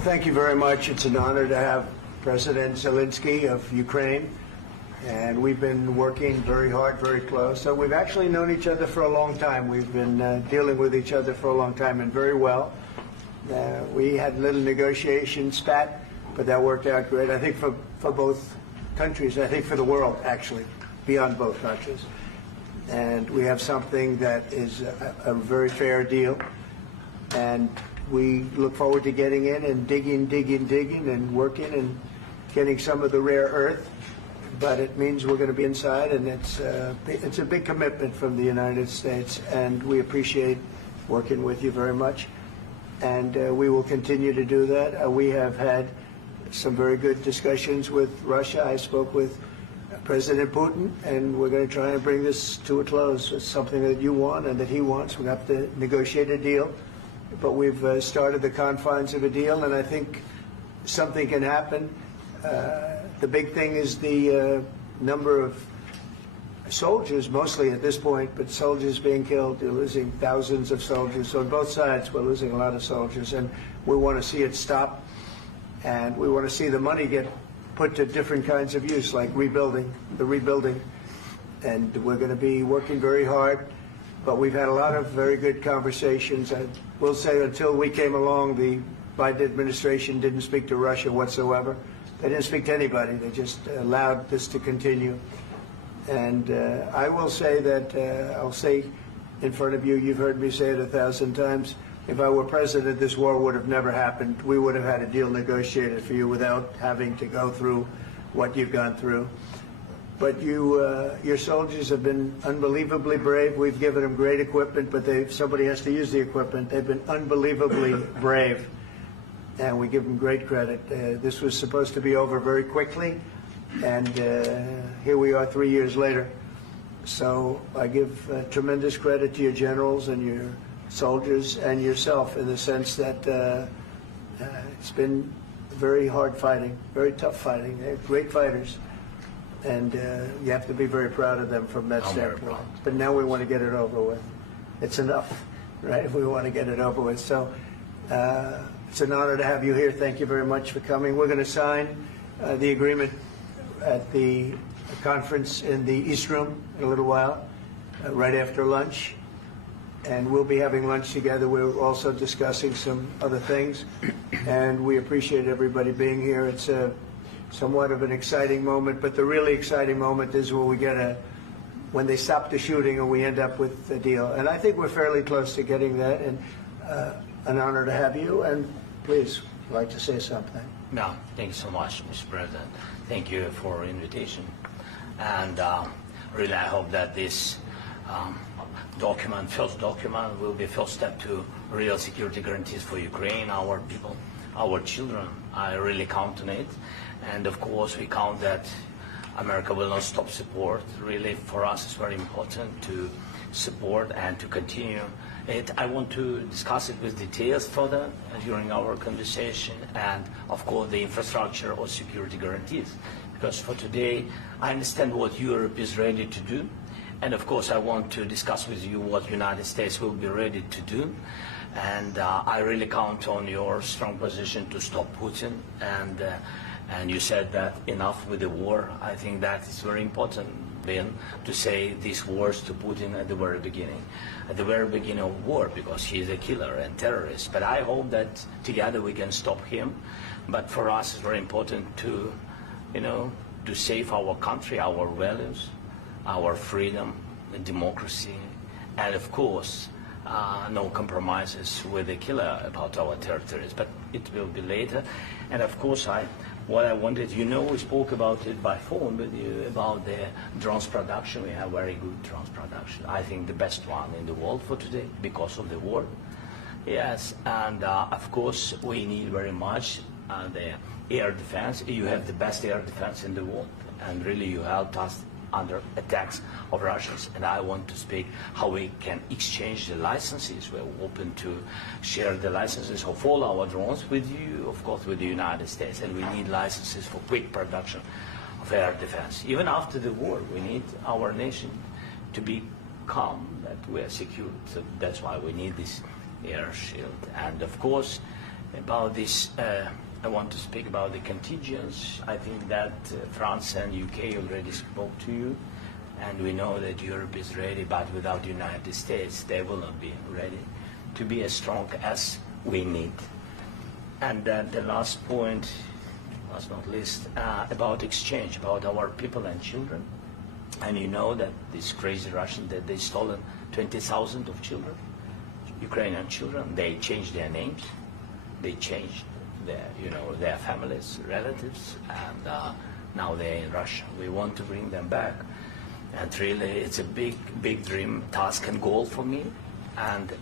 Well, thank you very much. It's an honor to have President Zelensky of Ukraine, and we've been working very hard, very close. So we've actually known each other for a long time. We've been dealing with each other for a long time and very well. We had a little negotiation spat, but that worked out great. I think for both countries, I think for the world, actually, beyond both countries. And we have something that is a very fair deal. And we look forward to getting in and digging and working and getting some of the rare earth. But it means we're going to be inside, and it's a big commitment from the United States, and we appreciate working with you very much. And we will continue to do that. We have had some very good discussions with Russia. I spoke with President Putin, and we're going to try and bring this to a close. It's something that you want and that he wants. We have to negotiate a deal. But we've started the confines of a deal, and I think something can happen. The big thing is the number of soldiers, mostly at this point, but soldiers being killed. They're losing thousands of soldiers. So on both sides, we're losing a lot of soldiers, and we want to see it stop. And we want to see the money get put to different kinds of use, like rebuilding. And we're going to be working very hard. But we've had a lot of very good conversations. I will say until we came along, the Biden administration didn't speak to Russia whatsoever. They didn't speak to anybody. They just allowed this to continue. And I will say that, I'll say in front of you, you've heard me say it 1,000 times, if I were president, this war would have never happened. We would have had a deal negotiated for you without having to go through what you've gone through. But your soldiers have been unbelievably brave. We've given them great equipment, but somebody has to use the equipment. They've been unbelievably brave, and we give them great credit. This was supposed to be over very quickly, and here we are 3 years later. So I give tremendous credit to your generals and your soldiers and yourself in the sense that it's been very hard fighting, very tough fighting. They're great fighters. And you have to be very proud of them from that standpoint. But now we want to get it over with. It's enough, right? We want to get it over with. So it's an honor to have you here. Thank you very much for coming. We're going to sign the agreement at the conference in the East Room in a little while, right after lunch. And we'll be having lunch together. We're also discussing some other things. And we appreciate everybody being here. It's somewhat of an exciting moment, but the really exciting moment is when they stop the shooting and we end up with a deal. And I think we're fairly close to getting that, and an honor to have you. And please, I'd like to say something. No, thank you so much, Mr. President. Thank you for invitation. And really, I hope that this first document, will be first step to real security guarantees for Ukraine, our people, our children. I really count on it. And of course, we count that America will not stop support. Really, for us, it's very important to support and to continue it. I want to discuss it with details further during our conversation, and of course, the infrastructure or security guarantees. Because for today, I understand what Europe is ready to do, and of course, I want to discuss with you what the United States will be ready to do. And I really count on your strong position to stop Putin. And you said that enough with the war. I think that is very important, Ben, to say these words to Putin at the very beginning of war, because he is a killer and terrorist. But I hope that together we can stop him. But for us, it's very important to, to save our country, our values, our freedom, democracy, and of course, no compromises with the killer about our territories. But it will be later. And of course, what I wanted, we spoke about it by phone with you about the drones production. We have very good drones production. I think the best one in the world for today because of the war. Yes, and of course we need very much the air defense. You have the best air defense in the world, and really you helped us under attacks of Russians. And I want to speak how we can exchange the licenses. We're open to share the licenses of all our drones with you, of course, with the United States. And we need licenses for quick production of air defense. Even after the war, we need our nation to be calm, that we are secure. So that's why we need this air shield. And of course, About this, I want to speak about the contingents. I think that France and UK already spoke to you, and we know that Europe is ready, but without the United States, they will not be ready to be as strong as we need. And the last point, last not least, about exchange, about our people and children. And you know that these crazy Russians, that they stolen 20,000 of children, Ukrainian children. They changed their names, they changed their families, relatives, and now they're in Russia. We want to bring them back, and really, it's a big dream, task, and goal for me, and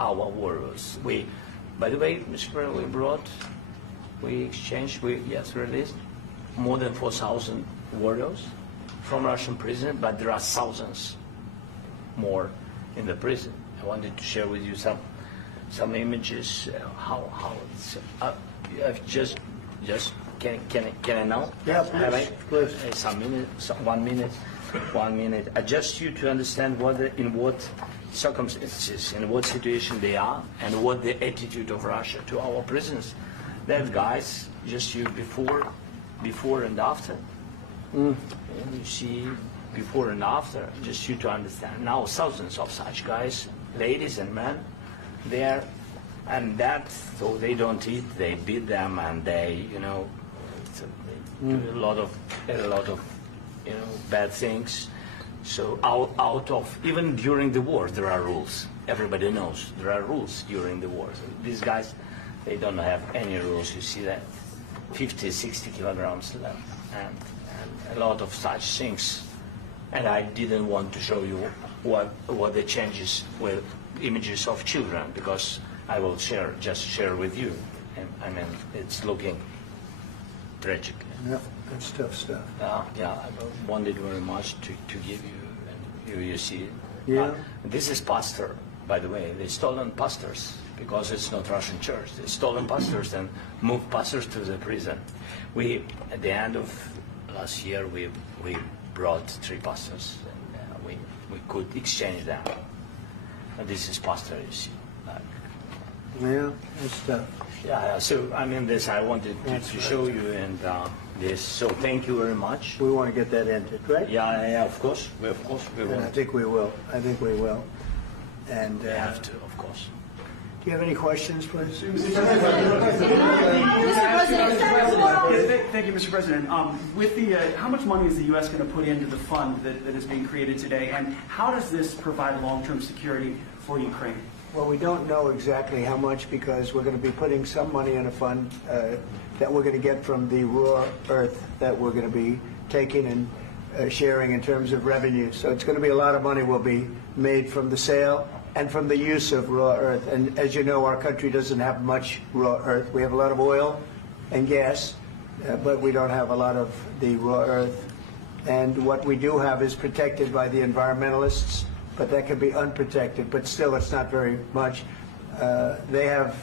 our warriors. By the way, Mr. President, we exchanged, released more than 4,000 warriors from Russian prison, but there are thousands more in the prison. I wanted to share with you some images. How it's just can I now? Yeah, please. Some minutes, 1 minute, 1 minute. Just you to understand in what circumstances, in what situation they are, and what the attitude of Russia to our prisons. That guys, just you before and after. And you see before and after, just you to understand. Now thousands of such guys, ladies and men, there, and that, so they don't eat, they beat them, and they, they do a lot of bad things. So out of, even during the war, there are rules. Everybody knows there are rules during the war. So these guys, they don't have any rules. You see that 50, 60 kilograms left, and a lot of such things. And I didn't want to show you what the changes with images of children, because I will just share with you. And, I mean, it's looking tragic. Yeah, that's tough stuff. Yeah, I wanted very much to give you, and you see it. Yeah. This is pastor, by the way. They stolen pastors, because it's not Russian church. They stolen pastors and moved pastors to the prison. At the end of last year, we brought 3 pastors, and we could exchange them. And this is pastor, you see. Yeah, that's tough. Yeah, so I mean, this I wanted to show you, and this. So thank you very much. We want to get that ended, right? Yeah, of course. We And will. I think we will. And We have to, of course. do you have any questions, please? Thank you, Mr. President. With how much money is the U.S. going to put into the fund that is being created today, and how does this provide long-term security for Ukraine? Well, we don't know exactly how much, because we're going to be putting some money in a fund that we're going to get from the raw earth that we're going to be taking and sharing in terms of revenue. So it's going to be a lot of money will be made from the sale and from the use of raw earth. And as you know, our country doesn't have much raw earth. We have a lot of oil and gas, but we don't have a lot of the raw earth. And what we do have is protected by the environmentalists, but that can be unprotected, but still it's not very much. They have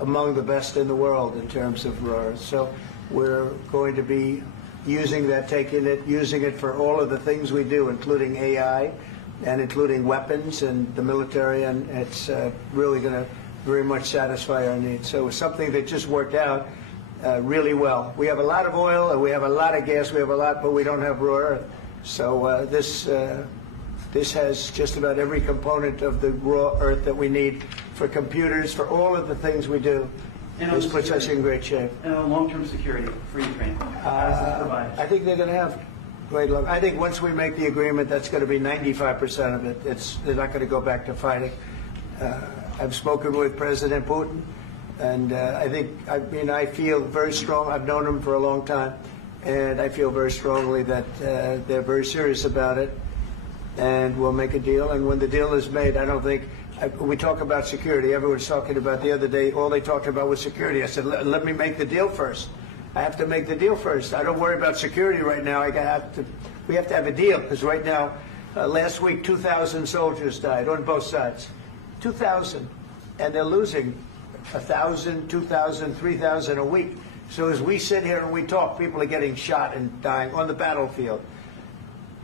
among the best in the world in terms of raw earth. So we're going to be using that, using it for all of the things we do, including AI and including weapons and the military, and it's really going to very much satisfy our needs. So it's something that just worked out really well. We have a lot of oil and we have a lot of gas, we have a lot, but we don't have raw earth. So this has just about every component of the raw earth that we need for computers, for all of the things we do. This puts us in great shape. And on long-term security for Ukraine, how does this provide? I think they're going to have great luck. I think once we make the agreement, that's going to be 95% of it. They're not going to go back to fighting. I've spoken with President Putin, and I feel very strong. I've known him for a long time, and I feel very strongly that they're very serious about it, and we'll make a deal. And when the deal is made, I don't think we talk about security. Everyone's talking about the other day. All they talked about was security. I said, let me make the deal first. I have to make the deal first. I don't worry about security right now. We have to have a deal, because right now, last week, 2,000 soldiers died on both sides. 2,000, and they're losing 1,000, 2,000, 3,000 a week. So as we sit here and we talk, people are getting shot and dying on the battlefield.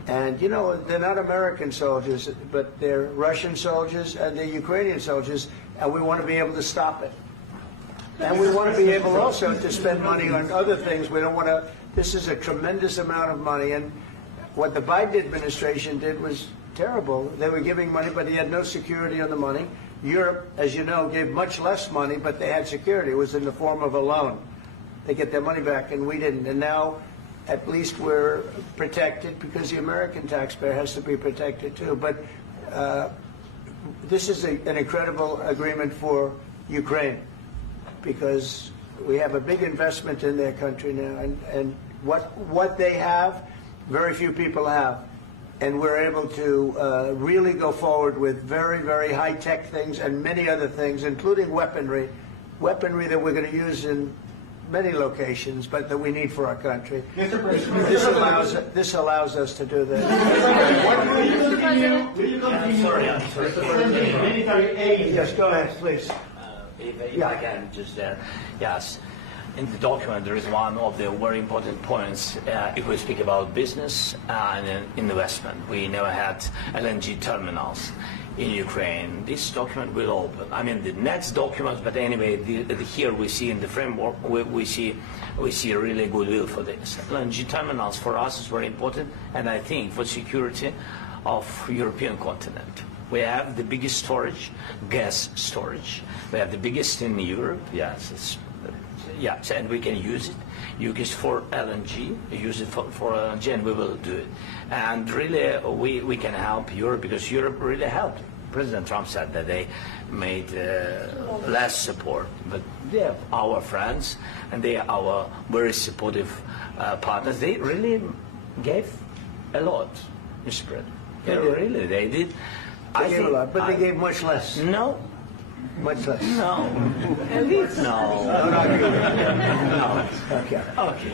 And, you know, they're not American soldiers, but they're Russian soldiers and they're Ukrainian soldiers, and we want to be able to stop it. And we want to be able also to spend money on other things. We don't want to, this is a tremendous amount of money. And what the Biden administration did was terrible. They were giving money, but they had no security on the money. Europe, as you know, gave much less money, but they had security. It was in the form of a loan. They get their money back, and we didn't. And now, at least we're protected because the American taxpayer has to be protected too. But this is an incredible agreement for Ukraine because we have a big investment in their country now, and what they have, very few people have. And we're able to really go forward with very, very high-tech things and many other things, including weaponry that we're going to use in many locations, but that we need for our country. This allows us to do that. Will you continue sending military aid? Yes, go ahead, please. If I can just there. Yes. In the document, there is one of the very important points if we speak about business and investment. We never had LNG terminals in Ukraine. This document will open. I mean, the next document, but anyway, here we see in the framework, we see really goodwill for this. LNG terminals for us is very important, and I think for security of European continent. We have the biggest storage, gas storage. We have the biggest in Europe. Yes, yes, and we can use it. Use it for LNG, use it for LNG, and we will do it. And really, we can help Europe because Europe really helped. President Trump said that they made less support, but they are our friends and they are our very supportive partners. They really gave a lot, Mr. President. Yeah, really, they did. They gave a lot, but they gave much less. No. Much less. No. No. No. Okay. Okay.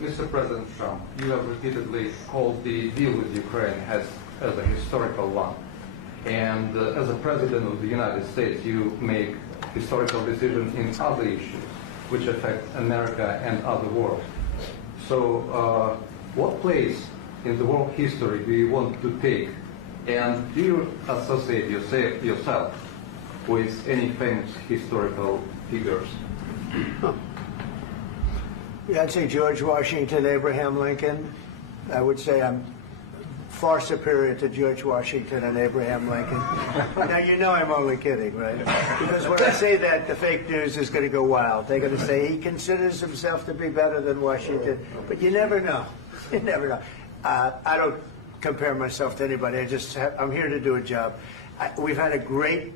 Mr. President Trump, you have repeatedly called the deal with Ukraine as a historical one. And as a President of the United States, you make historical decisions in other issues which affect America and other world. So what place in the world history do you want to take? And do you associate yourself with any famous historical figures? Yeah, I'd say George Washington, Abraham Lincoln. I would say I'm far superior to George Washington and Abraham Lincoln. Now, you know I'm only kidding, right? Because when I say that, the fake news is going to go wild. They're going to say he considers himself to be better than Washington. But you never know. You never know. I don't compare myself to anybody. I'm here to do a job. We've had a great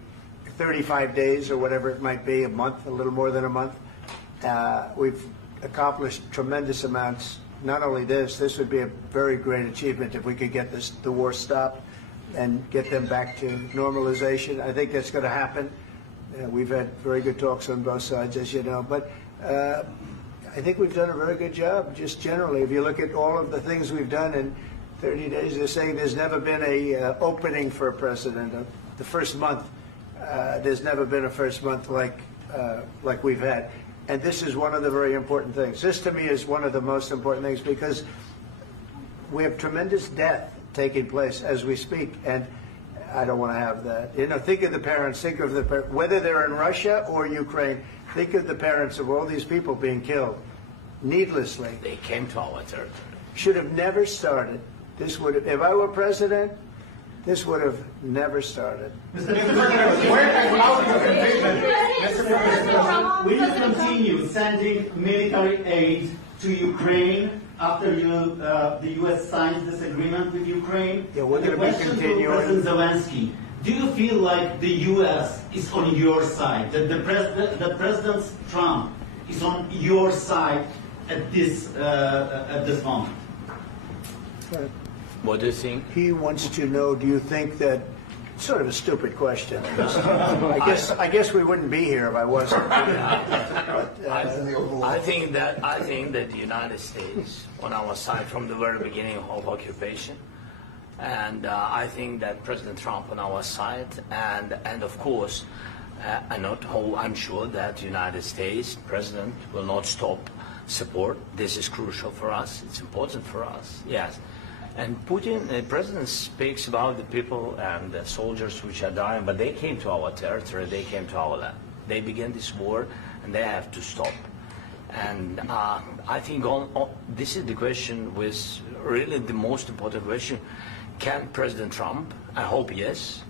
35 days or whatever it might be, a month, a little more than a month. We've accomplished tremendous amounts. Not only this would be a very great achievement if we could get the war stopped and get them back to normalization. I think that's going to happen. We've had very good talks on both sides, as you know. But I think we've done a very good job, just generally. If you look at all of the things we've done in 30 days, they're saying there's never been a opening for a president. The first month, there's never been a first month like we've had. And this is one of the very important things. This, to me, is one of the most important things because we have tremendous death taking place as we speak, and I don't want to have that. You know, think of the parents, whether they're in Russia or Ukraine, think of the parents of all these people being killed needlessly. They came to our territory. Should have never started. This would have, if I were president, this would have never started. Mr. President, will you continue sending military aid to Ukraine after the U.S. signs this agreement with Ukraine? Yeah, we're going to be continuing. To President Zelensky, do you feel like the U.S. is on your side, that the President Trump is on your side at this moment? Right. What do you think? He wants to know, do you think that, sort of a stupid question. I guess we wouldn't be here if I wasn't. I think that the United States on our side from the very beginning of occupation, and I think that President Trump on our side, and of course, I'm sure that the United States President will not stop support. This is crucial for us. It's important for us. Yes. And Putin, the president speaks about the people and the soldiers which are dying, but they came to our territory, they came to our land. They began this war, and they have to stop. And I think this is the question, with really the most important question. Can President Trump, I hope yes,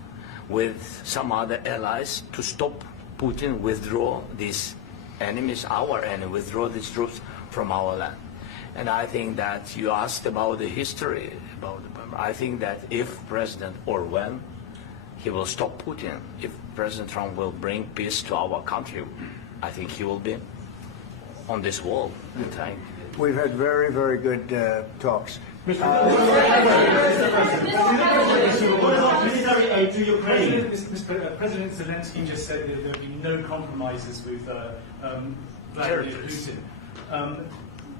with some other allies, to stop Putin, withdraw these enemies, our enemy, withdraw these troops from our land? And I think that you asked about the history, I think that if President, or when, he will stop Putin, if President Trump will bring peace to our country, I think he will be on this wall. We've had very, very good talks. What about military aid to Ukraine? President Zelensky just said that there will be no compromises with Vladimir Putin.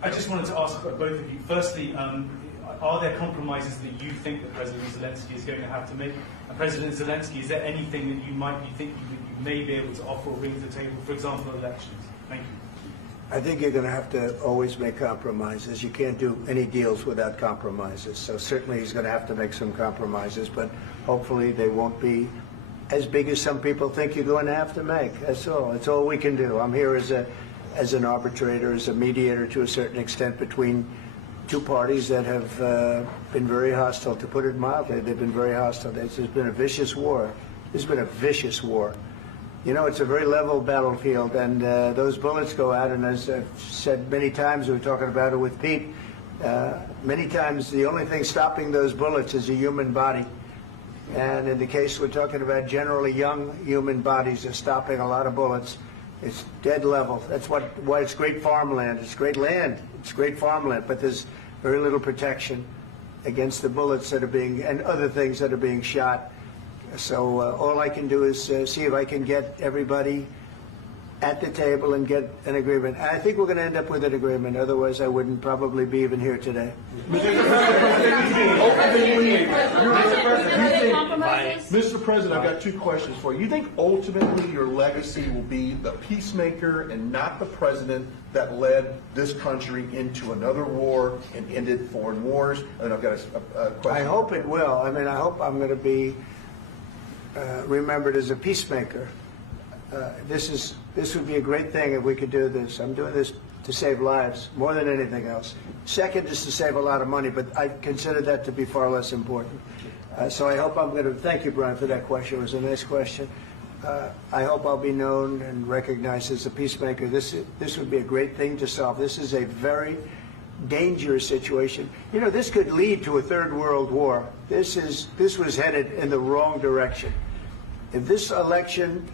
I just wanted to ask both of you, firstly, are there compromises that you think that President Zelensky is going to have to make? And President Zelensky, is there anything that you might be thinking that you may be able to offer or bring to the table, for example, elections? Thank you. I think you're going to have to always make compromises. You can't do any deals without compromises. So certainly he's going to have to make some compromises, but hopefully they won't be as big as some people think you're going to have to make. That's all. That's all we can do. I'm here as an arbitrator, as a mediator to a certain extent between two parties that have been very hostile, to put it mildly. They've been very hostile. There's been a vicious war. There's been a vicious war. You know, it's a very level battlefield, and those bullets go out, and as I've said many times, we were talking about it with Pete, many times the only thing stopping those bullets is a human body. And in the case we're talking about, generally young human bodies are stopping a lot of bullets. It's dead level. That's why it's great farmland. It's great land. It's great farmland, but there's very little protection against the bullets that are being, and other things that are being shot. So all I can do is see if I can get everybody at the table and get an agreement. And I think we're going to end up with an agreement. Otherwise, I wouldn't probably be even here today. Mr. President, I've got two questions for you. You think ultimately your legacy will be the peacemaker and not the president that led this country into another war and ended foreign wars? And I've got a question. I hope it will. I mean, I hope I'm going to be remembered as a peacemaker. This would be a great thing if we could do this. I'm doing this to save lives more than anything else. Second is to save a lot of money, but I consider that to be far less important. So I hope I'm going to, thank you, Brian, for that question. It was a nice question. I hope I'll be known and recognized as a peacemaker. This would be a great thing to solve. This is a very dangerous situation. You know, this could lead to a third world war. This was headed in the wrong direction. If this election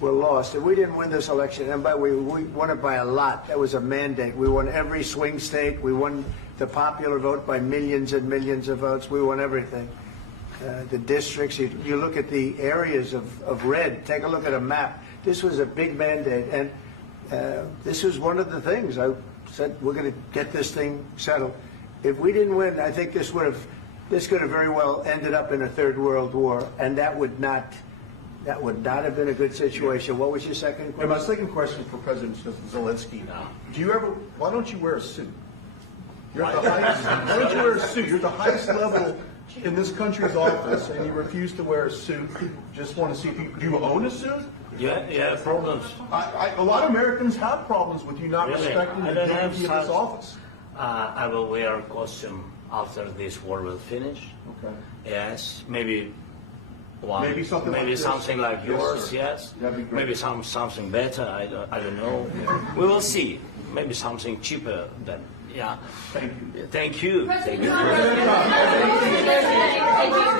were lost, if we didn't win this election, and we won it by a lot, that was a mandate. We won every swing state. We won the popular vote by millions and millions of votes. We won everything. The districts, you look at the areas of red, take a look at a map. This was a big mandate, and this was one of the things. I said, we're going to get this thing settled. If we didn't win, I think this could have very well ended up in a third world war, and that would not have been a good situation. What was your second question? And my second question for President Zelensky: why don't you wear a suit? You're at the highest, why don't you wear a suit? You're at the highest level in this country's office, and you refuse to wear a suit. Just want to see if do you own a suit? Yeah, problems. A lot of Americans have problems with you not respecting the dignity of this office. I will wear a costume after this war will finish. Okay. Yes, maybe one. Maybe something like this. Something like Yes, yours. sir. Yes. That'd be great. Maybe something better. I don't know. We will see. Maybe something cheaper than. Yeah. Thank you. Thank you. President Trump.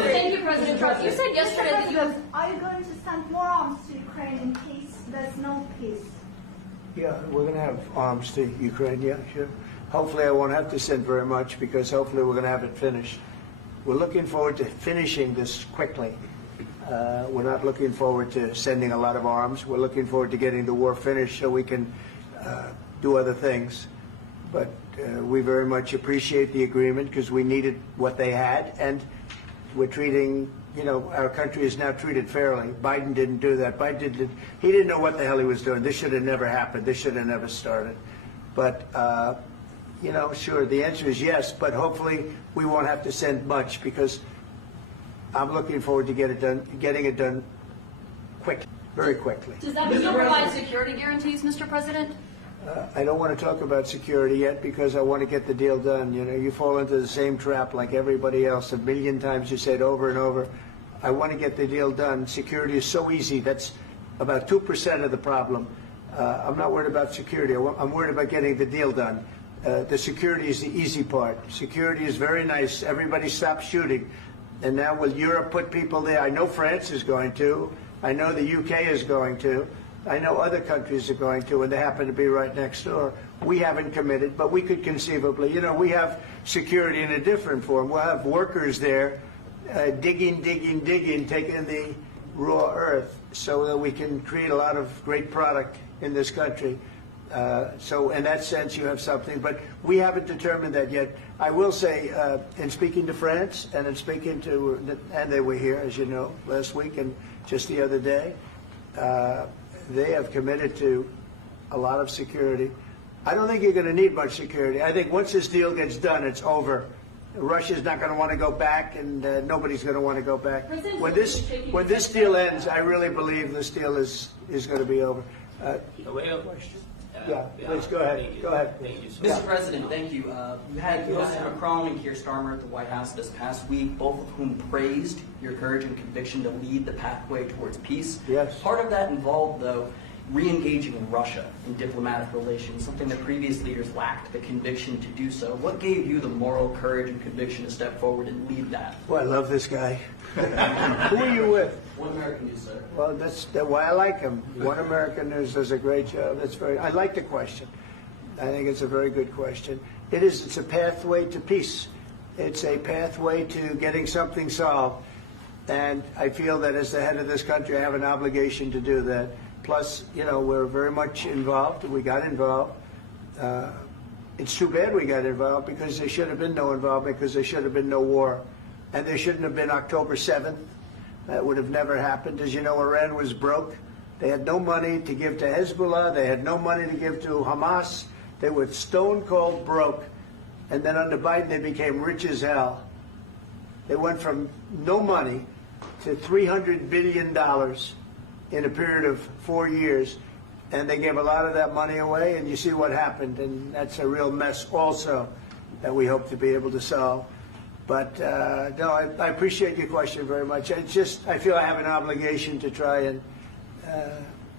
Thank you, President Trump. You said yesterday that you have. Are you going to send more arms to Ukraine in case there's no peace? Yeah, we're going to have arms to Ukraine. Yeah, sure. Hopefully I won't have to send very much, because hopefully we're going to have it finished. We're looking forward to finishing this quickly. We're not looking forward to sending a lot of arms. We're looking forward to getting the war finished so we can do other things. But we very much appreciate the agreement, because we needed what they had, and we're treating, you know, our country is now treated fairly. Biden didn't do that. He didn't know what the hell he was doing. This should have never happened. This should have never started. But you know, sure, the answer is yes, but hopefully we won't have to send much because I'm looking forward to getting it done quick, very quickly. Does that mean you'll provide security guarantees, Mr. President? I don't want to talk about security yet because I want to get the deal done. You know, you fall into the same trap like everybody else. A million times you say it over and over. I want to get the deal done. Security is so easy. That's about 2% of the problem. I'm not worried about security. I'm worried about getting the deal done. The security is the easy part. Security is very nice. Everybody stopped shooting. And now will Europe put people there? I know France is going to. I know the UK is going to. I know other countries are going to, and they happen to be right next door. We haven't committed, but we could conceivably. You know, we have security in a different form. We'll have workers there digging, taking the raw earth so that we can create a lot of great product in this country. So in that sense, you have something, but we haven't determined that yet. I will say, in speaking to France and in speaking to, and they were here, as you know, last week and just the other day, they have committed to a lot of security. I don't think you're going to need much security. I think once this deal gets done, it's over. Russia's not going to want to go back, and nobody's going to want to go back. When this deal ends, I really believe this deal is going to be over. Yeah, please go ahead. Go ahead. Mr. President, thank you. You had President Macron and Keir Starmer at the White House this past week, both of whom praised your courage and conviction to lead the pathway towards peace. Yes. Part of that involved, though, re-engaging Russia in diplomatic relations, something that previous leaders lacked the conviction to do so. What gave you the moral courage and conviction to step forward and lead that? Well, I love this guy. Who are you with? One American News, sir. Well, that's why I like him. One American News does a great job. I like the question. I think it's a very good question. It's a pathway to peace. It's a pathway to getting something solved. And I feel that as the head of this country, I have an obligation to do that. Plus, you know, we're very much involved. We got involved. It's too bad we got involved because there should have been no involvement because there should have been no war. And there shouldn't have been October 7th. That would have never happened. As you know, Iran was broke. They had no money to give to Hezbollah. They had no money to give to Hamas. They were stone cold broke. And then under Biden, they became rich as hell. They went from no money to $300 billion in a period of 4 years. And they gave a lot of that money away. And you see what happened. And that's a real mess also that we hope to be able to solve. But no, I appreciate your question very much. It's just I feel I have an obligation to try and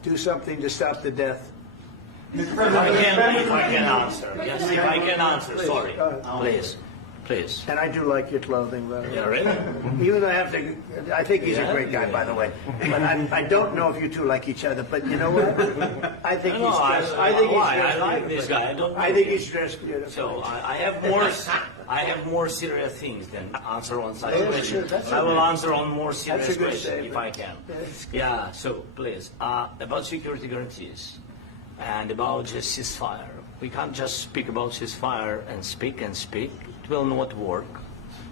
do something to stop the death. If I can answer. Yes, if I can answer. Please, sorry. please. Please. And I do like your clothing, by the way. Yeah, really? Even though I think he's a great guy, by the way. But I don't know if you two like each other. But you know what? I think he's dressed. I like this guy. I think he's dressed beautiful. So I have more serious things than answer on such questions. Sure, I will answer on more serious That's a good questions statement. if I can. Yeah, Yeah. So please, about security guarantees and about just ceasefire. We can't just speak about ceasefire and speak and speak. It will not work.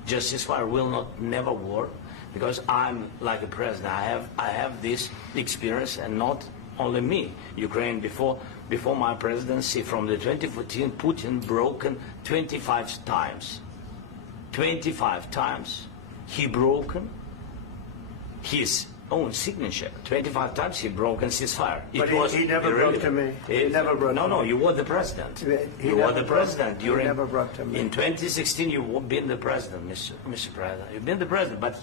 Just ceasefire will never work because I'm like a president. I have this experience, and not only me. Ukraine before my presidency, from the 2014, Putin broken 25 times. 25 times he broken his own signature. 25 times he broken ceasefire. But he never broke to me. He never broke to me. No, you were the president. You were the president during. He never broke to me. In 2016, you've been the president, Mr. President. You've been the president, but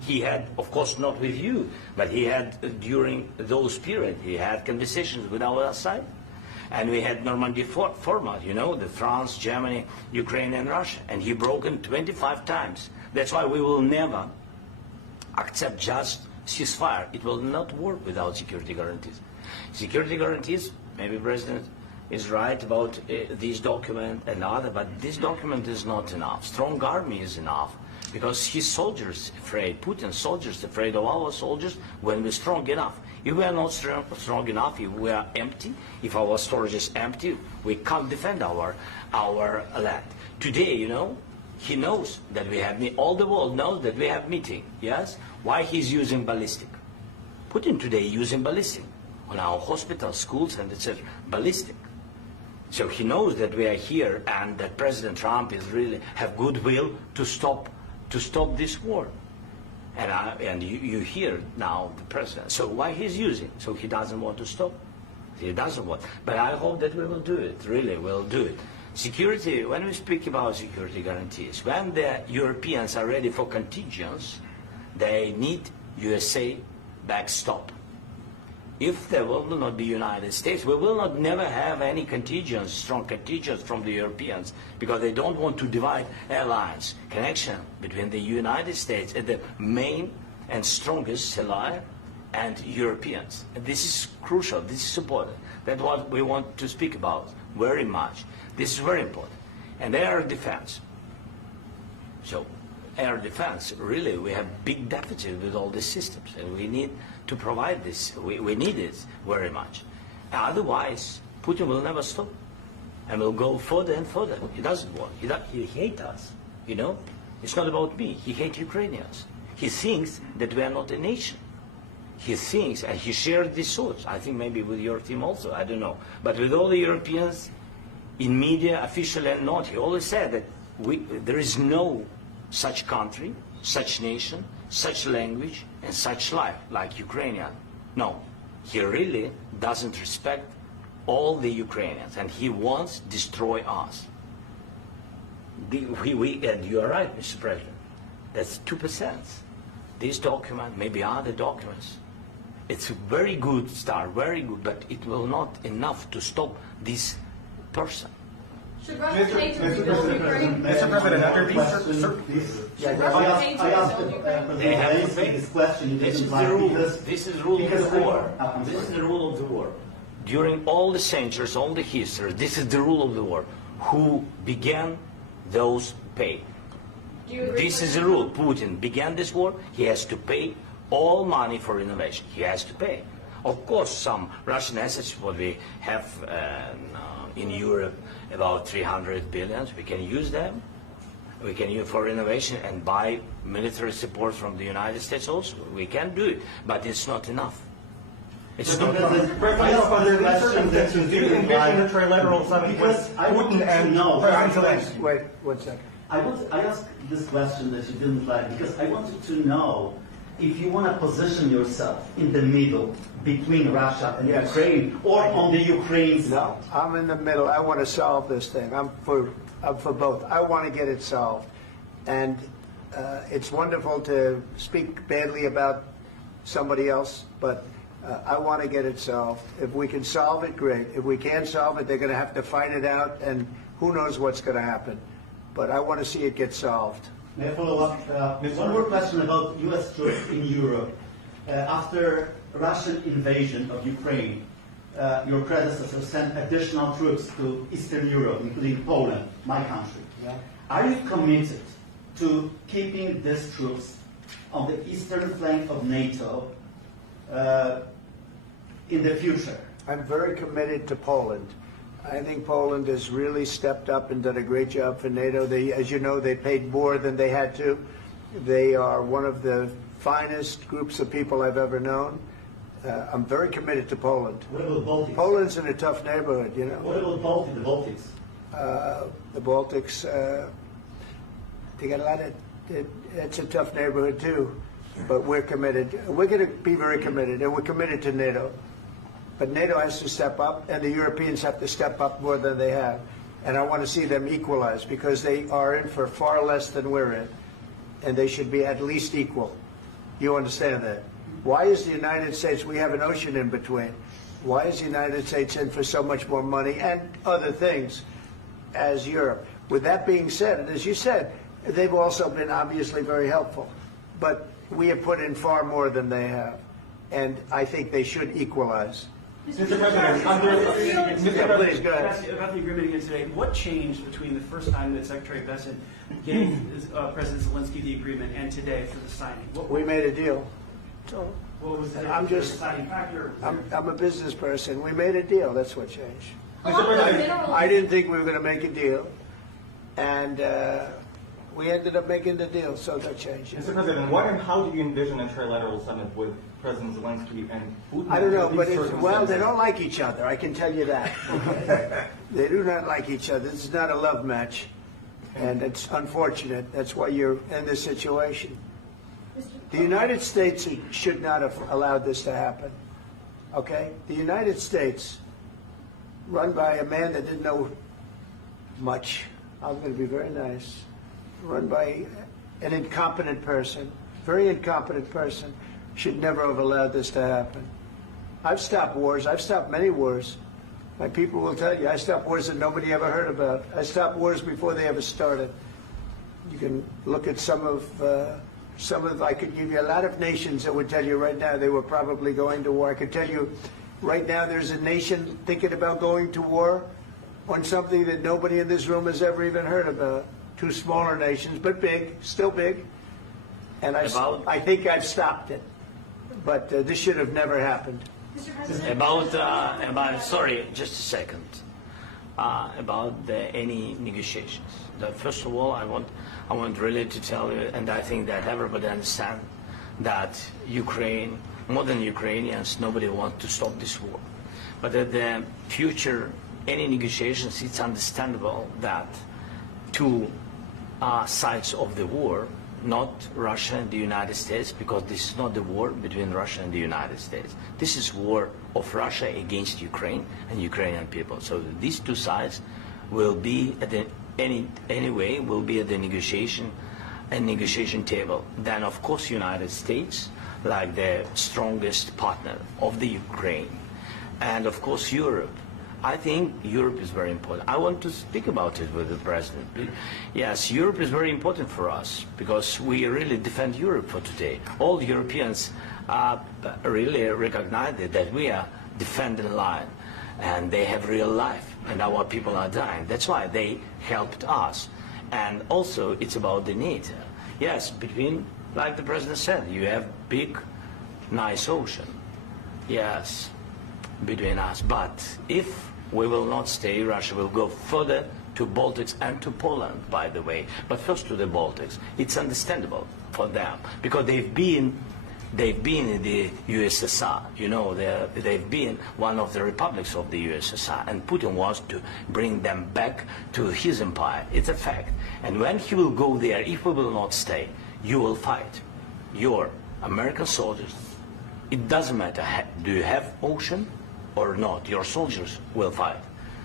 he had, of course, not with you, but he had during those periods. He had conversations with our side, and we had Normandy format. You know, the France, Germany, Ukraine, and Russia, and he broken 25 times. That's why we will never accept just ceasefire. It will not work without security guarantees. Security guarantees, maybe President is right about this document and other, but this document is not enough. Strong army is enough because his soldiers afraid, Putin's soldiers afraid of our soldiers when we're strong enough. If we are not strong enough, if we are empty, if our storage is empty, we can't defend our land. Today, you know, he knows that we have, all the world knows that we have meeting, yes? Why he's using ballistic? Putin today using ballistic on our hospitals, schools, and etc. Ballistic. So he knows that we are here and that President Trump is really have goodwill to stop this war. And you hear now the president. So why he's using? So he doesn't want to stop. He doesn't want. But I hope that we will do it. Really, we'll do it. Security. When we speak about security guarantees, when the Europeans are ready for contingents, they need USA backstop. If there will not be United States, we will not never have any contingents, strong contingents from the Europeans, because they don't want to divide alliance, connection between the United States and the main and strongest ally and Europeans. And this is crucial, this is important. That's what we want to speak about very much. This is very important. And air defense. So air defense, really, we have big deficit with all these systems, and we need to provide this. We need it very much. Otherwise, Putin will never stop, and will go further and further. He doesn't want. He hates us. You know, it's not about me. He hates Ukrainians. He thinks that we are not a nation. He thinks, and he shared these thoughts. I think maybe with your team also. I don't know, but with all the Europeans, in media, official and not, he always said that there is no such country, such nation, such language, and such life like Ukrainian. No, he really doesn't respect all the Ukrainians, and he wants to destroy us. And you are right, Mr. President. That's 2%. This document, maybe other documents, it's a very good start, very good, but it will not enough to stop this person. Should Russia pay to rebuild Ukraine? Mr. President, after these Should Russia pay to I asked rebuild Ukraine? They have to Zelensky pay. this question. He This is didn't the like rule. because This is the rule of because the war. I'm This is sorry. the rule of the war. During all the centuries, all the history, this is the rule of the war. Who began, those pay. Do you agree This with is the that? rule. Putin began this war. He has to pay all money for innovation. He has to pay. Of course, some Russian assets, what we have in Europe, about 300 billion, we can use them. We can use for innovation and buy military support from the United States also. We can do it, but it's not enough. It's not enough. I asked the question that you didn't like a trilateral summit because with I wanted Putin to and know. President Zelensky? Wait 1 second. I asked this question that you didn't like because I wanted to know if you want to position yourself in the middle between Russia and Yes. Ukraine or on the Ukraine's. No, I'm in the middle. I want to solve this thing. I'm for both. I want to get it solved. And it's wonderful to speak badly about somebody else, but I want to get it solved. If we can solve it, great. If we can't solve it, they're going to have to fight it out, and who knows what's going to happen. But I want to see it get solved. May I follow up? One more question about U.S. troops in Europe. After Russian invasion of Ukraine, your predecessor sent additional troops to Eastern Europe, including Poland, my country. Yeah. Are you committed to keeping these troops on the eastern flank of NATO in the future? I'm very committed to Poland. I think Poland has really stepped up and done a great job for NATO. They, as you know, they paid more than they had to. They are one of the finest groups of people I've ever known. I'm very committed to Poland. What about Baltics? Poland's in a tough neighborhood, you know. What about the Baltics? The Baltics, they got a lot of, it's a tough neighborhood too, but we're committed. We're going to be very committed, and we're committed to NATO. But NATO has to step up, and the Europeans have to step up more than they have. And I want to see them equalize, because they are in for far less than we're in, and they should be at least equal. You understand that? Why is the United States, we have an ocean in between, why is the United States in for so much more money and other things as Europe? With that being said, and as you said, they've also been obviously very helpful, but we have put in far more than they have, and I think they should equalize. Mr. President, Please, go ahead. about the agreement again today, what changed between the first time that Secretary Bessent gave President Zelensky the agreement and today for the signing? We made a deal. What was the I'm just- deciding factor? I'm a business person. We made a deal. That's what changed. Along with minerals. I didn't think we were going to make a deal, and We ended up making the deal, so that changed. Mr. President, what and how do you envision a trilateral summit with President Zelensky and Putin? I don't know, but These well, they circumstances? don't like each other. I can tell you that. Okay? They do not like each other. This is not a love match, and it's unfortunate. That's why you're in this situation. The United States should not have allowed this to happen. Okay? The United States, run by a man that didn't know much. I'm going to be very nice. Run by an incompetent person, very incompetent person, should never have allowed this to happen. I've stopped wars. I've stopped many wars. My people will tell you, I stopped wars that nobody ever heard about. I stopped wars before they ever started. You can look at some of, I could give you a lot of nations that would tell you right now they were probably going to war. I could tell you right now there's a nation thinking about going to war on something that nobody in this room has ever even heard about. Two smaller nations, but big, still big. And I think I've stopped it. But this should have never happened. Mr. President, About sorry, just a second. About any negotiations. First of all, I want really to tell you, and I think that everybody understands that Ukraine, more than Ukrainians, nobody wants to stop this war. But at the future, any negotiations, it's understandable that two sides of the war, not Russia and the United States, because this is not the war between Russia and the United States. This is war of Russia against Ukraine and Ukrainian people. So these two sides will be at the anyway will be at the negotiation table. Then of course United States, like the strongest partner of the Ukraine, and of course Europe. I think Europe is very important. I want to speak about it with the President. Yes, Europe is very important for us because we really defend Europe for today. All Europeans really recognize that we are defending line and they have real life and our people are dying. That's why they helped us. And also it's about the NATO. Yes, between, like the President said, you have big, nice ocean. Yes, between us. But if we will not stay, Russia will go further to Baltics and to Poland, by the way. But first to the Baltics. It's understandable for them because they've been in the USSR. You know, they've been one of the republics of the USSR, and Putin wants to bring them back to his empire. It's a fact. And when he will go there, if we will not stay, you will fight. Your American soldiers, it doesn't matter, do you have ocean or not, your soldiers will fight.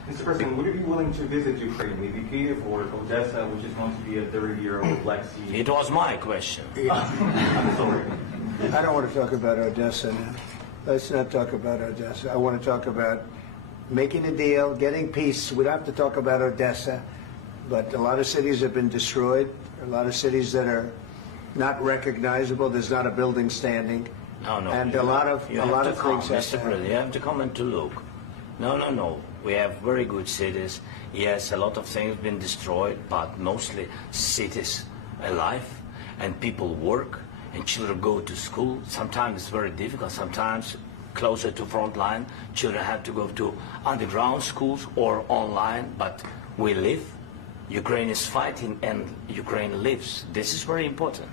Mr. President, would you be willing to visit Ukraine, maybe Kyiv or Odessa, which is known to be a dirty area of the Black Sea? It was my question. I'm sorry. I don't want to talk about Odessa now. Let's not talk about Odessa. I want to talk about making a deal, getting peace. We don't have to talk about Odessa, but a lot of cities have been destroyed. A lot of cities that are not recognizable. There's not a building standing. No. And a lot of things. Mr. President, you have to come and to look. No. We have very good cities. Yes, a lot of things have been destroyed, but mostly cities alive, and people work, and children go to school. Sometimes it's very difficult. Sometimes closer to front line, children have to go to underground schools or online. But we live. Ukraine is fighting, and Ukraine lives. This is very important.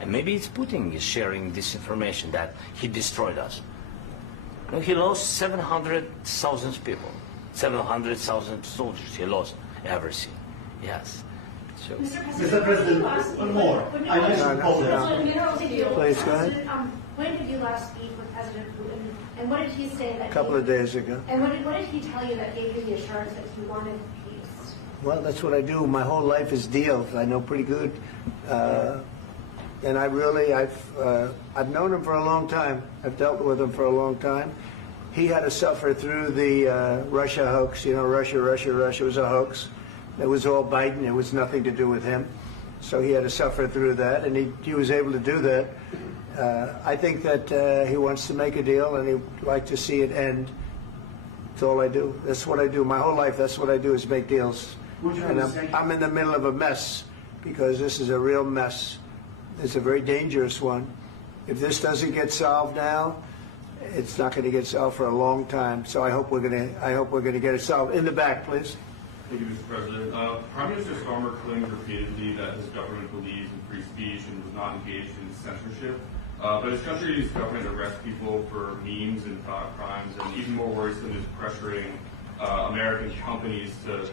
And maybe it's Putin is sharing this information that he destroyed us. You know, he lost 700,000 people, 700,000 soldiers. He lost everything. Yes. So. Mr. President, one more. I mentioned Poland. Please, go ahead. When did you last speak with President Putin, and what did he say that? A couple of days ago. And what did he tell you that gave you the assurance that he wanted peace? Well, that's what I do. My whole life is deals. I know pretty good. And I've known him for a long time. I've dealt with him for a long time. He had to suffer through the Russia hoax. You know, Russia was a hoax. It was all Biden. It was nothing to do with him. So he had to suffer through that, and he was able to do that. I think that he wants to make a deal, and he'd like to see it end. That's all I do. That's what I do. My whole life, that's what I do is make deals. And I'm in the middle of a mess because this is a real mess. It's a very dangerous one. If this doesn't get solved now, it's not going to get solved for a long time. So I hope we're going to get it solved. In the back, please. Thank you, Mr. President. Prime Minister Starmer claimed repeatedly that his government believes in free speech and was not engaged in censorship. But his country's government arrests people for memes and thought crimes, and even more worrisome is pressuring American companies to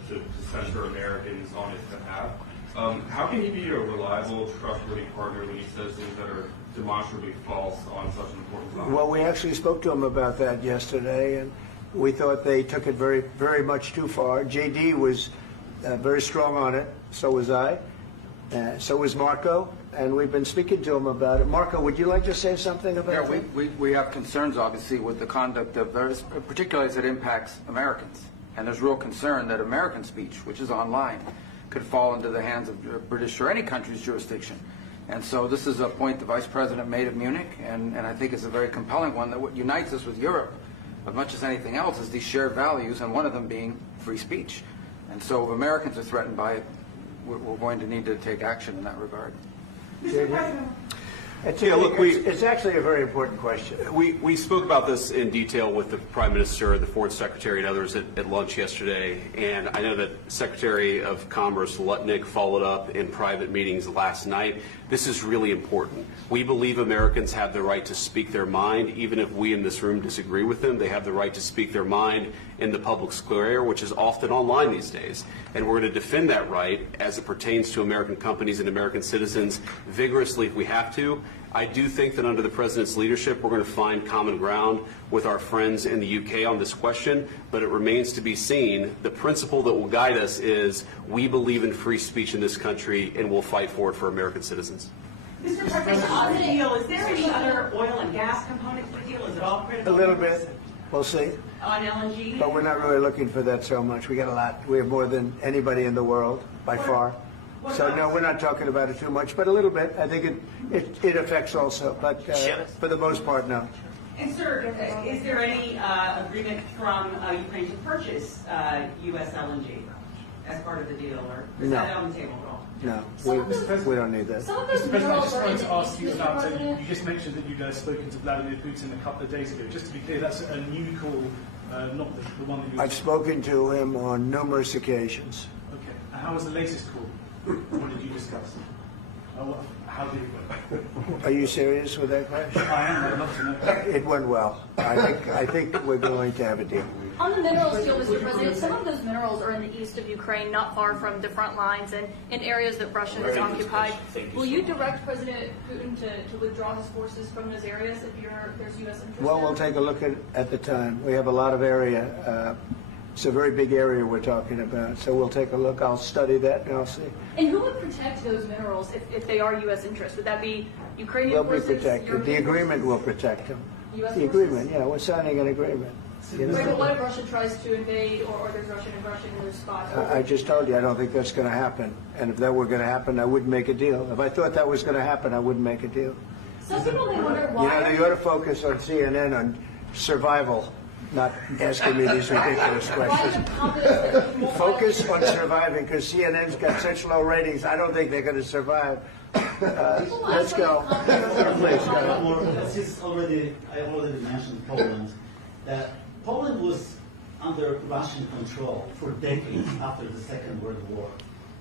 censor Americans on his behalf. How can he be a reliable, trustworthy partner when he says things that are demonstrably false on such an important topic? Well, we actually spoke to him about that yesterday, and we thought they took it very, very much too far. JD was very strong on it. So was I. So was Marco. And we've been speaking to him about it. Marco, would you like to say something about that? We have concerns, obviously, with the conduct of those, particularly as it impacts Americans. And there's real concern that American speech, which is online, could fall into the hands of British or any country's jurisdiction. And so this is a point the Vice President made of Munich, and I think it's a very compelling one, that what unites us with Europe, as much as anything else, is these shared values, and one of them being free speech. And so if Americans are threatened by it, we're going to need to take action in that regard. Mr. President. It's actually a very important question. We spoke about this in detail with the Prime Minister, the Foreign Secretary, and others at lunch yesterday. And I know that Secretary of Commerce Lutnick followed up in private meetings last night. This is really important. We believe Americans have the right to speak their mind, even if we in this room disagree with them. They have the right to speak their mind in the public square, which is often online these days. And we're going to defend that right as it pertains to American companies and American citizens vigorously if we have to. I do think that under the President's leadership, we're going to find common ground with our friends in the UK on this question, but it remains to be seen. The principle that will guide us is we believe in free speech in this country, and we'll fight for it for American citizens. Mr. President, on the deal, is there any other oil and gas component to the deal? Is it all critical? A little bit. We'll see. On LNG? But we're not really looking for that so much. We got a lot. We have more than anybody in the world, by far. So no, we're not talking about it too much, but a little bit. I think it affects also, but for the most part, no. And sir, is there any agreement from Ukraine to purchase U.S. LNG as part of the deal, or is that on the table at all? No, we don't need that. Mr. President, I just wanted to ask you about, you just mentioned that you'd spoken to Vladimir Putin a couple of days ago. Just to be clear, that's a new call, not the one that you... I've spoken to him on numerous occasions. Okay. And how was the latest call? What did you discuss? How did it go? Are you serious with that question? I am. I'd love to know. It went well. I think we're going to have a deal. On the minerals deal, Mr. President, some of those minerals are in the east of Ukraine, not far from the front lines and in areas that Russia has occupied. Will you direct President Putin to withdraw his forces from those areas if there's U.S. interest? Well, we'll take a look at the time. We have a lot of area. It's a very big area we're talking about, so we'll take a look. I'll study that and I'll see. And who would protect those minerals if they are U.S. interests? Would that be Ukrainian forces? They'll be protected. The agreement will protect them. US the agreement, yeah, we're signing an agreement. Right, but what if Russia tries to invade or there's Russian aggression in those spots? I just told you I don't think that's going to happen. And if that were going to happen, I wouldn't make a deal. If I thought that was going to happen, I wouldn't make a deal. Some people may wonder why. They ought to focus on CNN on survival, not asking me these ridiculous questions. Focus on surviving, because CNN's got such low ratings. I don't think they're going to survive. Let's go. Please, go. I already mentioned Poland. Poland was under Russian control for decades after the Second World War.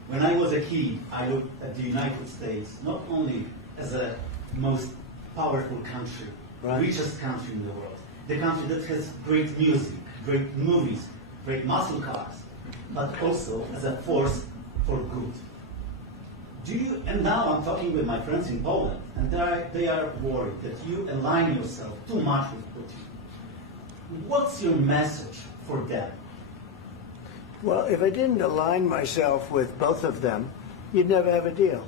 When I was a kid, I looked at the United States not only as a most powerful country, the richest country in the world, the country that has great music, great movies, great muscle cars, but also as a force for good. And now I'm talking with my friends in Poland, and they are worried that you align yourself too much with Putin. What's your message for them? Well, if I didn't align myself with both of them, you'd never have a deal.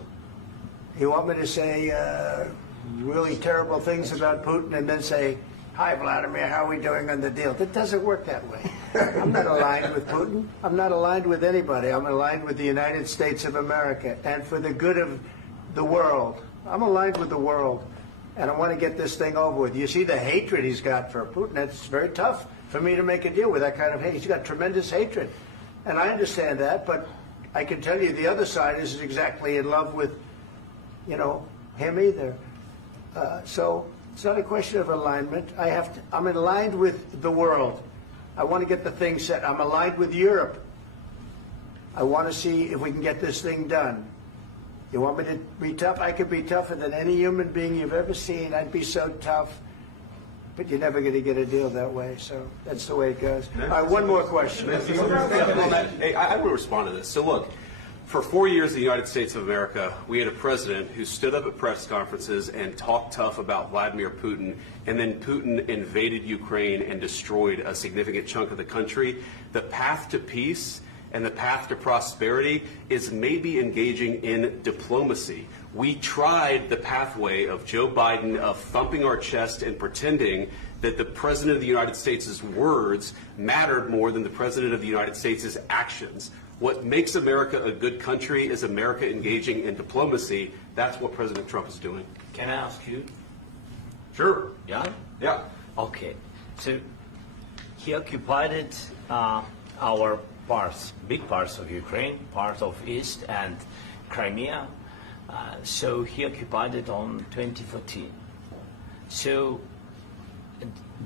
You want me to say really terrible things about Putin and then say, "Hi, Vladimir, how are we doing on the deal?" That doesn't work that way. I'm not aligned with Putin. I'm not aligned with anybody. I'm aligned with the United States of America. And for the good of the world, I'm aligned with the world. And I want to get this thing over with. You see the hatred he's got for Putin. It's very tough for me to make a deal with that kind of hate. He's got tremendous hatred. And I understand that, but I can tell you the other side isn't exactly in love with, him either. So it's not a question of alignment. I'm aligned with the world. I want to get the thing set. I'm aligned with Europe. I want to see if we can get this thing done. You want me to be tough? I could be tougher than any human being you've ever seen. I'd be so tough. But you're never going to get a deal that way, so that's the way it goes. All right, one more question. Hey, I will respond to this. So look, for 4 years in the United States of America, we had a president who stood up at press conferences and talked tough about Vladimir Putin, and then Putin invaded Ukraine and destroyed a significant chunk of the country. The path to peace and the path to prosperity is maybe engaging in diplomacy. We tried the pathway of Joe Biden of thumping our chest and pretending that the President of the United States' words mattered more than the President of the United States' actions. What makes America a good country is America engaging in diplomacy. That's what President Trump is doing. Can I ask you? Sure. Yeah? Yeah. Okay. So he occupied our parts, big parts of Ukraine, part of East and Crimea. So he occupied it on 2014. So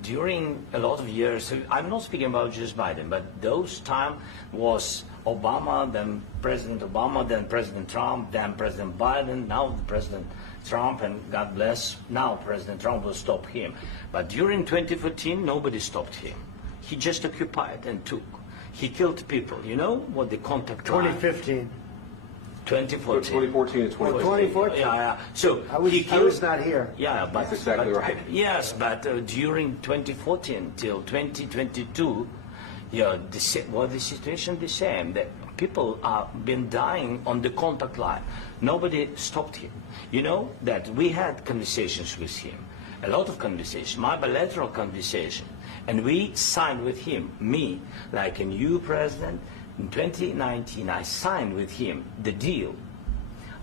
during a lot of years, so I'm not speaking about just Biden, but those time was Obama, then President Obama, then President Trump, then President Biden, now President Trump, and God bless, now President Trump will stop him. But during 2014, nobody stopped him. He just occupied and took. He killed people. You know what the contact line? 2015. 2014 and 2014. 2014. Yeah. So I was not here. Yeah, but that's exactly right. Yes, but during 2014 till 2022, yeah, the situation the same. The people have been dying on the contact line. Nobody stopped him. You know that we had conversations with him, a lot of conversations, my bilateral conversation, and we signed with him, me, like a new president. In 2019, I signed with him the deal.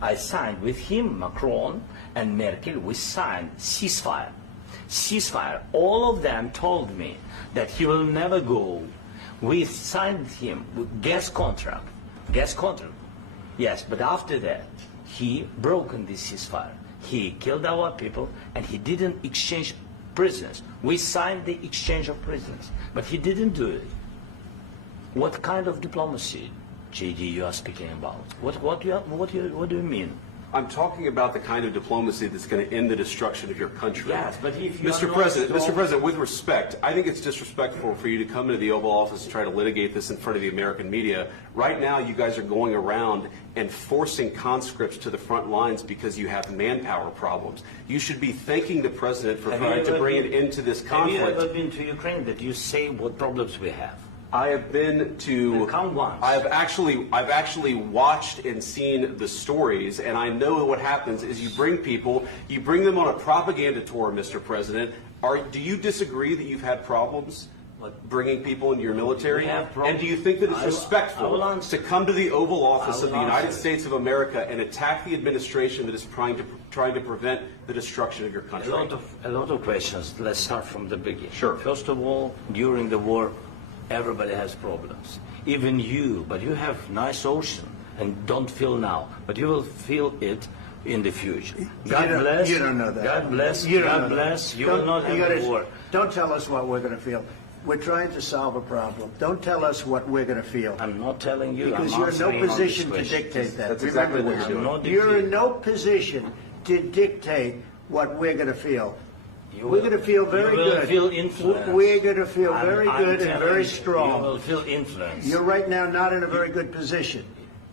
I signed with him, Macron and Merkel, we signed ceasefire. Ceasefire. All of them told me that he will never go. We signed him with gas contract. Gas contract. Yes, but after that, he broken this ceasefire. He killed our people and he didn't exchange prisoners. We signed the exchange of prisoners, but he didn't do it. What kind of diplomacy, JD, you are speaking about? What do you mean? I'm talking about the kind of diplomacy that's going to end the destruction of your country. Yes, but if you Mr. President, with respect, I think it's disrespectful for you to come into the Oval Office and try to litigate this in front of the American media. Right now, you guys are going around and forcing conscripts to the front lines because you have manpower problems. You should be thanking the President for trying to bring it into this conflict. Have you ever been to Ukraine that you say what problems we have? I have been to. Count once. I've actually watched and seen the stories, and I know what happens is you bring them on a propaganda tour, Mr. President. Do you disagree that you've had problems bringing people into your military? And do you think that it's respectful to come to the Oval Office of the United States of America and attack the administration that is trying to prevent the destruction of your country? A lot of questions. Let's start from the beginning. Sure. First of all, during the war, everybody has problems. Even you, but you have nice ocean and don't feel now, but you will feel it in the future. God bless. You don't know that. God bless. You God bless. You will not have a war. Don't tell us what we're going to feel. We're trying to solve a problem. Don't tell us what we're going to feel. I'm not telling you. Because you're in no position to dictate that. That's exactly what you're doing. You're in no position to dictate what we're going to feel. We're going to feel very good. You will feel influence. We're going to feel very good and very strong. You will feel influence. You're right now not in a very good position.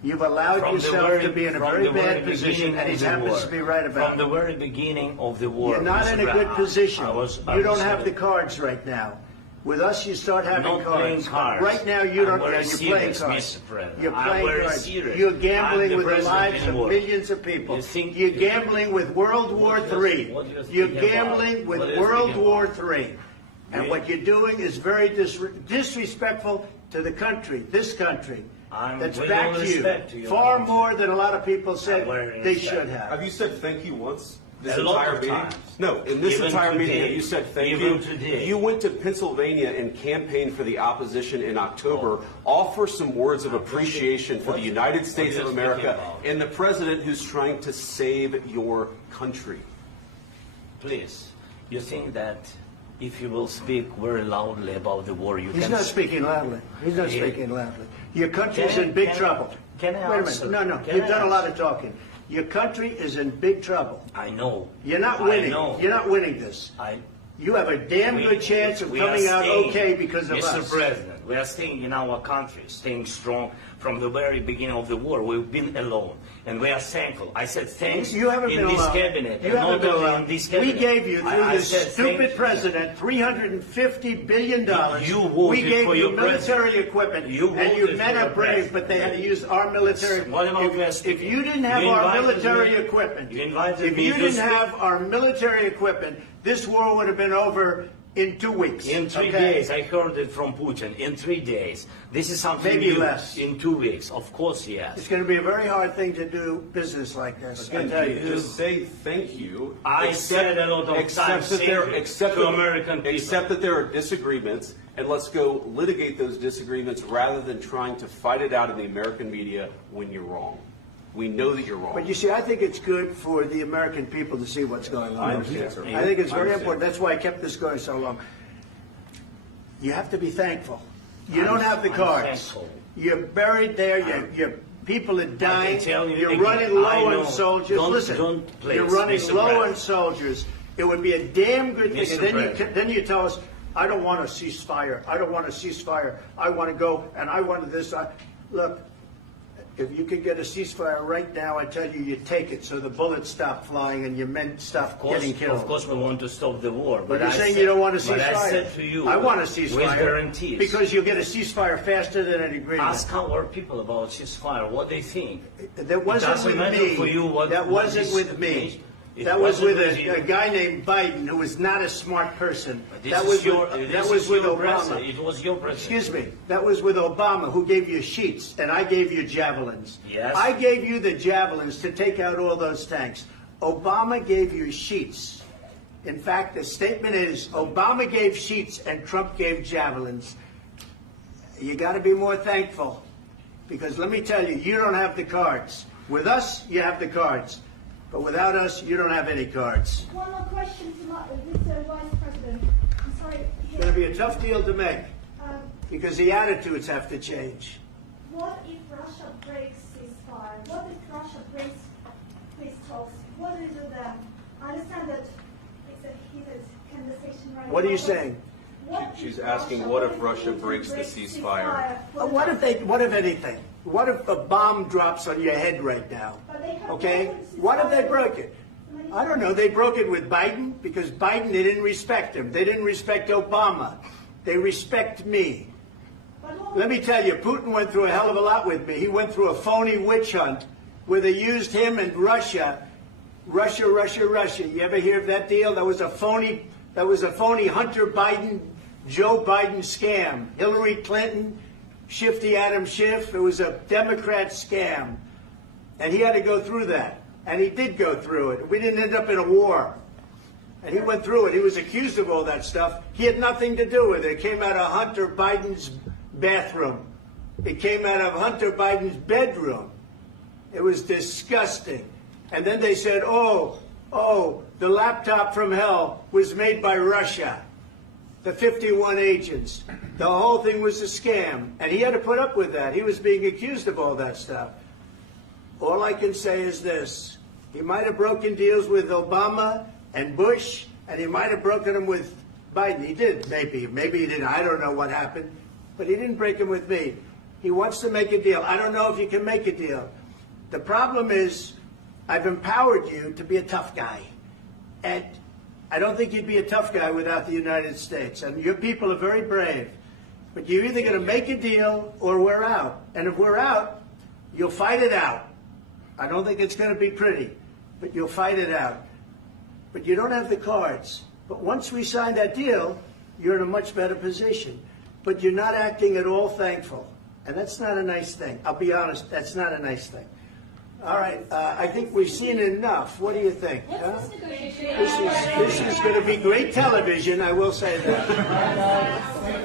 You've allowed yourself to be in a very bad position, and he happens to be right about it. From the very beginning of the war. You're not in a good position. You don't have the the cards right now. With us, you start having not cards. playing cards. Right now, you don't. I'm very You're playing serious, cards. Mr. President. You're I'm playing very cards. serious. You're gambling I'm with the president lives of anymore. millions of people. You think You're gambling with World War III. You're gambling with World War III. And what you're doing is very disrespectful to the country, this country. That's backed you far more than a lot of people said they should have. Have you said thank you once? This entire meeting? No, in this entire meeting, you said thank you. Today. You went to Pennsylvania and campaigned for the opposition in October. Offer some words of appreciation for the United States of America and the president who's trying to save your country. Please, you think that if you will speak very loudly about the war, you He's can... not speaking loudly. He's not speaking loudly. Your country's in big trouble. Can I Wait a answer? minute. No. Can You've I done a lot answer? of talking. Your country is in big trouble. I know. You're not I winning. know. You're not winning this. You have a damn good chance of coming out okay because of us. Mr. President, we are staying in our country, staying strong from the very beginning of the war. We've been alone, and we are thankful. I said thanks You haven't in been this alone. cabinet. You and haven't not been only alone. in this cabinet. We gave you, through I this said stupid thank you. president, $350 billion. You voted we gave for you your military president. equipment, You and your voted men for are your brave, president. but they had to use our military. What about If you didn't have You our invited military me- equipment, you invited if me you to didn't speak- have our military equipment, this war would have been over in 2 weeks. In 3 okay? days, I heard it from Putin. In 3 days, this is something Maybe new. less. In 2 weeks, of course, yes. It's going to be a very hard thing to do business like this. I tell you. Just say thank you. I said a lot of times thank you to American people. Accept that there are disagreements, and let's go litigate those disagreements rather than trying to fight it out in the American media when you're wrong. We know that you're wrong. But you see, I think it's good for the American people to see what's going on. I understand, sir. I think it's I very understand. important. That's why I kept this going so long. You have to be thankful. You don't have the I'm cards. thankful. You're buried there. Your people are dying. tell you You're again, running low I know. on soldiers. Don't- Listen, don't please, you're running Mr. low President. on soldiers. It would be a damn good thing. Mr. And President. then you tell us, I don't want a ceasefire. I don't want a ceasefire. I want to go, and I want this. Look, if you could get a ceasefire right now, I tell you, you take it so the bullets stop flying and your men stop getting killed. Of course, we want to stop the war. But you're I saying said- you don't want a ceasefire. But I said to you, I want a ceasefire. with guarantees. Because you'll get a ceasefire faster than an agreement. Ask our people about ceasefire, what they think. That wasn't It doesn't with matter me. for you what, That what wasn't is- with me. It That was wasn't with you. a guy named Biden, who was not a smart person. This That is was your- with, this that was is with your Obama. president. It was your president. Excuse me. That was with Obama, who gave you sheets, and I gave you javelins. Yes. I gave you the javelins to take out all those tanks. Obama gave you sheets. In fact, the statement is Obama gave sheets and Trump gave javelins. You got to be more thankful, because let me tell you, you don't have the cards. With us, you have the cards. But without us, you don't have any cards. One more question to Mr. Vice President. I'm sorry. It's going to be a tough deal to make, Um, because the attitudes have to change. What if Russia breaks ceasefire? What if Russia breaks peace talks? What do you do then? I understand that it's a heated conversation right now. What are you but saying? what She's if asking, what if Russia breaks the ceasefire? What if anything? What if a bomb drops on your head right now? But they have Okay? weapons to What if they fire. broke it? I don't know. They broke it with Biden because Biden, they didn't respect him. They didn't respect Obama. They respect me. Let me tell you, Putin went through a hell of a lot with me. He went through a phony witch hunt where they used him and Russia. Russia. You ever hear of that deal? That was a phony Hunter Biden, Joe Biden scam. Hillary Clinton, Shifty Adam Schiff. It was a Democrat scam. And he had to go through that. And he did go through it. We didn't end up in a war. And he went through it. He was accused of all that stuff. He had nothing to do with it. It came out of Hunter Biden's bathroom. It came out of Hunter Biden's bedroom. It was disgusting. And then they said, oh, the laptop from hell was made by Russia. The 51 agents. The whole thing was a scam. And he had to put up with that. He was being accused of all that stuff. All I can say is this. He might have broken deals with Obama and Bush, and he might have broken them with Biden. He did, maybe. Maybe he didn't. I don't know what happened. But he didn't break them with me. He wants to make a deal. I don't know if you can make a deal. The problem is, I've empowered you to be a tough guy. And I don't think you'd be a tough guy without the United States. And your people are very brave. But you're either going to make a deal or we're out. And if we're out, you'll fight it out. I don't think it's going to be pretty, but you'll fight it out. But you don't have the cards. But once we sign that deal, you're in a much better position. But you're not acting at all thankful. And that's not a nice thing. I'll be honest, that's not a nice thing. All right, I think we've seen enough. What do you think? Huh? This is going to be great television, I will say that.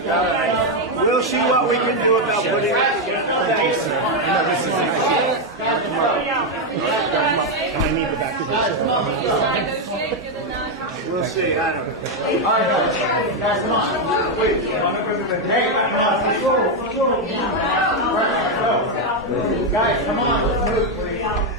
All right. We'll see what we can do about putting it together. Thanks. I need to back We'll see. I don't know. All right, guys, come on. Wait. Hey, guys, come on. Let's move, please.